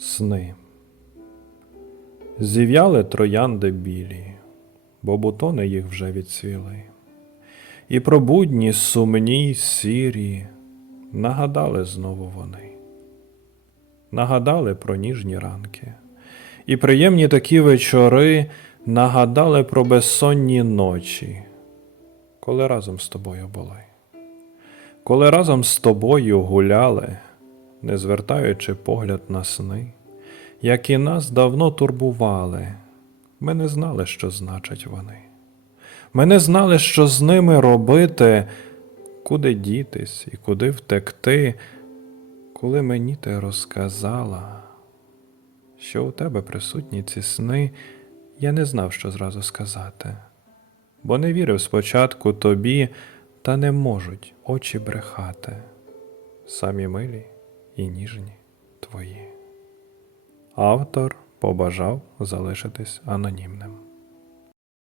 Сни. Зів'яли троянди білі, бо бутони їх вже відцвіли. І про будні сумні сірі нагадали знову вони. Нагадали про ніжні ранки. І приємні такі вечори нагадали про безсонні ночі, коли разом з тобою були. Коли разом з тобою гуляли, не звертаючи погляд на сни, які нас давно турбували, ми не знали, що значать вони. Ми не знали, що з ними робити, куди дітись і куди втекти, коли мені ти розказала, що у тебе присутні ці сни, я не знав, що зразу сказати, бо не вірив спочатку тобі, та не можуть очі брехати, самі милі і ніжні твої. Автор побажав залишитись анонімним.